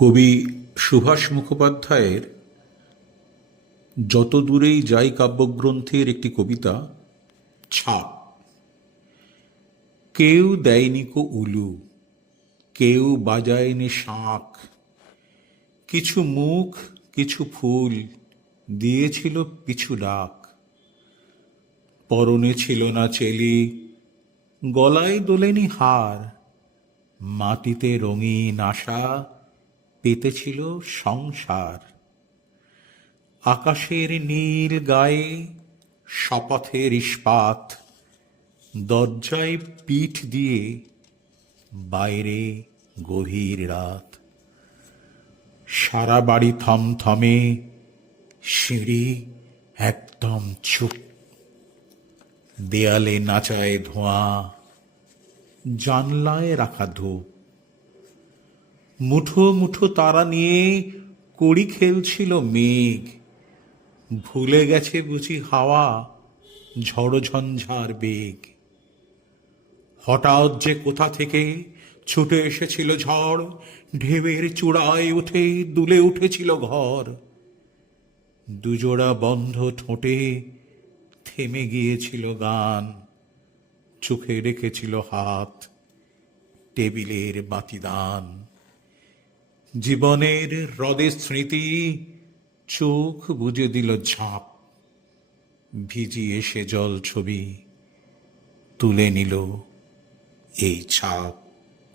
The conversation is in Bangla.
কবি সুভাষ মুখোপাধ্যায়ের যত দূরেই যাই কাব্যগ্রন্থের একটি কবিতা, ছাপ। কেউ দেয়নি কো উলু, কেউ বাজায়নি শাঁখ। কিছু মুখ, কিছু ফুল দিয়েছিল পিছু ডাক। পরনে ছিল না চেলি, গলায় দোলেনি হার। মাটিতে রঙিন আশা পেতেছিল সংসার। আকাশের নীল গায়ে শপথের ইস্পাত, দরজায় পিঠ দিয়ে বাইরে গভীর রাত। সারা বাড়ি থমথমে, সিঁড়ি একদম চুপ। দেয়ালে নাচায় ধোঁয়া, জানলায় রাখা ধূপ। মুঠো মুঠো তারা নিয়ে কড়ি খেলছিল মেঘ। ভুলে গেছে বুঝি হাওয়া, ঝড় ঝঞ্ঝার বেগ। হঠাৎ যে কোথা থেকে ছুটে এসেছিল ঝড়, ঢেউয়ের চূড়ায় উঠে দুলে উঠেছিল ঘর। দুজোড়া বন্ধ ঠোঁটে থেমে গিয়েছিল গান, চোখে রেখেছিল হাত, টেবিলের বাতিদান। জীবনের হ্রদের স্মৃতি চোখ বুঝে দিল ঝাঁপ। ভিজিয়ে সে জল ছবি তুলে নিল এই ছাপ।